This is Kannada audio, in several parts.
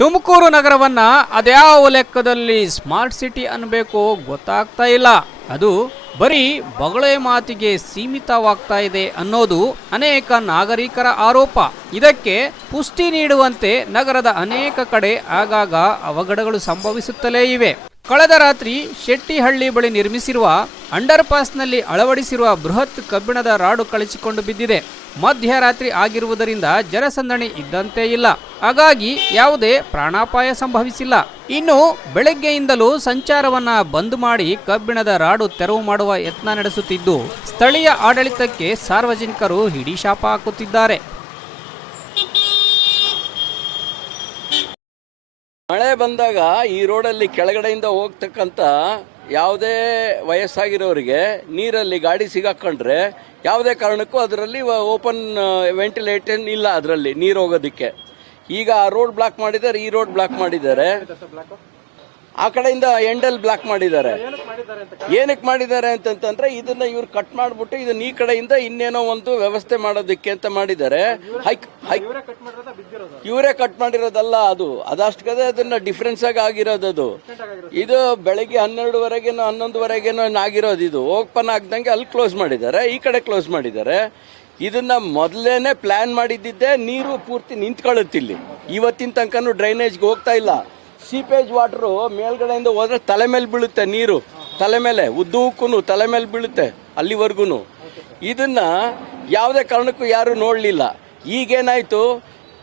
ತುಮಕೂರು ನಗರವನ್ನ ಅದ್ಯಾವ ಲೆಕ್ಕದಲ್ಲಿ ಸ್ಮಾರ್ಟ್ ಸಿಟಿ ಅನ್ಬೇಕು ಗೊತ್ತಾಗ್ತಾ ಇಲ್ಲ. ಅದು ಬರೀ ಬೊಗಳೆ ಮಾತಿಗೆ ಸೀಮಿತವಾಗ್ತಾ ಇದೆ ಅನ್ನೋದು ಅನೇಕ ನಾಗರಿಕರ ಆರೋಪ. ಇದಕ್ಕೆ ಪುಷ್ಟಿ ನೀಡುವಂತೆ ನಗರದ ಅನೇಕ ಕಡೆ ಆಗಾಗ ಅವಘಡಗಳು ಸಂಭವಿಸುತ್ತಲೇ ಇವೆ. ಕಳೆದ ರಾತ್ರಿ ಶೆಟ್ಟಿಹಳ್ಳಿ ಬಳಿ ನಿರ್ಮಿಸಿರುವ ಅಂಡರ್ ಪಾಸ್ನಲ್ಲಿ ಅಳವಡಿಸಿರುವ ಬೃಹತ್ ಕಬ್ಬಿಣದ ರಾಡು ಕಳಚಿಕೊಂಡು ಬಿದ್ದಿದೆ. ಮಧ್ಯರಾತ್ರಿ ಆಗಿರುವುದರಿಂದ ಜನಸಂದಣಿ ಇದ್ದಂತೆ ಇಲ್ಲ. ಹಾಗಾಗಿ ಯಾವುದೇ ಪ್ರಾಣಾಪಾಯ ಸಂಭವಿಸಿಲ್ಲ. ಇನ್ನು ಬೆಳಗ್ಗೆಯಿಂದಲೂ ಸಂಚಾರವನ್ನ ಬಂದ್ ಮಾಡಿ ಕಬ್ಬಿಣದ ರಾಡು ತೆರವು ಮಾಡುವ ಯತ್ನ ನಡೆಸುತ್ತಿದ್ದು, ಸ್ಥಳೀಯ ಆಡಳಿತಕ್ಕೆ ಸಾರ್ವಜನಿಕರು ಹಿಡಿಶಾಪ ಹಾಕುತ್ತಿದ್ದಾರೆ. ಮಳೆ ಬಂದಾಗ ಈ ರೋಡಲ್ಲಿ ಕೆಳಗಡೆಯಿಂದ ಹೋಗ್ತಕ್ಕಂಥ ಯಾವುದೇ ವಯಸ್ಸಾಗಿರೋರಿಗೆ ನೀರಲ್ಲಿ ಗಾಡಿ ಸಿಗಾಕೊಂಡ್ರೆ ಯಾವುದೇ ಕಾರಣಕ್ಕೂ ಅದರಲ್ಲಿ ಓಪನ್ ವೆಂಟಿಲೇಷನ್ ಇಲ್ಲ, ಅದರಲ್ಲಿ ನೀರು ಹೋಗೋದಕ್ಕೆ. ಈಗ ಆ ರೋಡ್ ಬ್ಲಾಕ್ ಮಾಡಿದ್ದಾರೆ, ಈ ರೋಡ್ ಬ್ಲಾಕ್ ಮಾಡಿದ್ದಾರೆ, ಆ ಕಡೆಯಿಂದ ಎಂಡಲ್ ಬ್ಲಾಕ್ ಮಾಡಿದ್ದಾರೆ. ಏನಕ್ಕೆ ಮಾಡಿದ್ದಾರೆ ಅಂತಂತಂದ್ರೆ ಇದನ್ನ ಇವ್ರು ಕಟ್ ಮಾಡಿಬಿಟ್ಟು ಇದನ್ನ ಈ ಕಡೆಯಿಂದ ಇನ್ನೇನೋ ಒಂದು ವ್ಯವಸ್ಥೆ ಮಾಡೋದಕ್ಕೆ ಅಂತ ಮಾಡಿದ್ದಾರೆ. ಇವರೇ ಕಟ್ ಮಾಡಿರೋದಲ್ಲ, ಅದಷ್ಟು ಕದೆ ಅದನ್ನ ಡಿಫ್ರೆನ್ಸ್ ಆಗಿ ಆಗಿರೋದು. ಅದು ಇದು ಬೆಳಗ್ಗೆ 12ವರೆಗೇನೋ 11ವರೆಗೇನೋ ಆಗಿರೋದು. ಇದು ಓಪನ್ ಆಗ್ದಂಗೆ ಅಲ್ಲಿ ಕ್ಲೋಸ್ ಮಾಡಿದ್ದಾರೆ, ಈ ಕಡೆ ಕ್ಲೋಸ್ ಮಾಡಿದ್ದಾರೆ. ಇದನ್ನ ಮೊದಲೇನೆ ಪ್ಲಾನ್ ಮಾಡಿದ್ದಿದ್ದೆ. ನೀರು ಪೂರ್ತಿ ನಿಂತ್ಕೊಳ್ಳುತ್ತಿಲ್ಲಿ, ಇವತ್ತಿನ ತನಕನೂ ಡ್ರೈನೇಜ್ಗೆ ಹೋಗ್ತಾ ಇಲ್ಲ. ಸೀಪೇಜ್ ವಾಟರು ಮೇಲ್ಗಡೆಯಿಂದ ಹೋದ್ರೆ ತಲೆ ಮೇಲೆ ಬೀಳುತ್ತೆ, ನೀರು ತಲೆ ಮೇಲೆ ಉದ್ದಕ್ಕೂ ತಲೆ ಮೇಲೆ ಬೀಳುತ್ತೆ ಅಲ್ಲಿವರೆಗೂ. ಇದನ್ನ ಯಾವುದೇ ಕಾರಣಕ್ಕೂ ಯಾರು ನೋಡಲಿಲ್ಲ. ಈಗೇನಾಯ್ತು,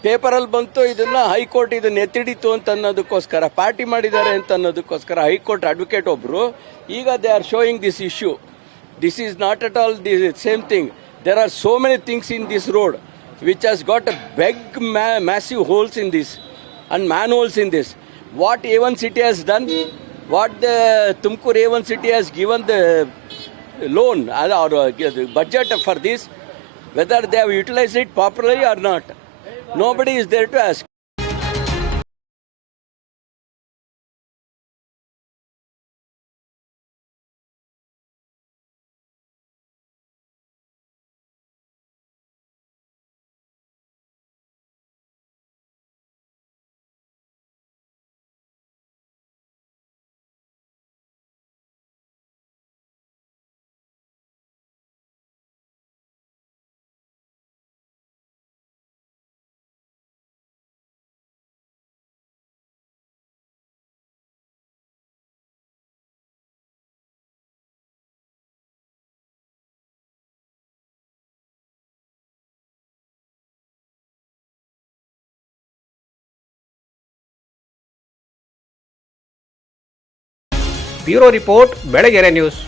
ಪೇಪರಲ್ಲಿ ಬಂತು, ಇದನ್ನ ಹೈಕೋರ್ಟ್ ಇದನ್ನ ಎತ್ತಿಡಿತು ಅಂತ ಅನ್ನೋದಕ್ಕೋಸ್ಕರ ಪಾರ್ಟಿ ಮಾಡಿದ್ದಾರೆ ಅಂತ ಅನ್ನೋದಕ್ಕೋಸ್ಕರ ಹೈಕೋರ್ಟ್ ಅಡ್ವೊಕೇಟ್ ಒಬ್ರು ಈಗ they are showing this issue. This is not at all the same thing. There are so many things in this road which has got a big massive holes in this and manholes in this. What A1 City has done, what the Tumkur A1 City has given the loan or the budget for this, whether they have utilized it properly or not, nobody is there to ask. Bureau report, Belagere news.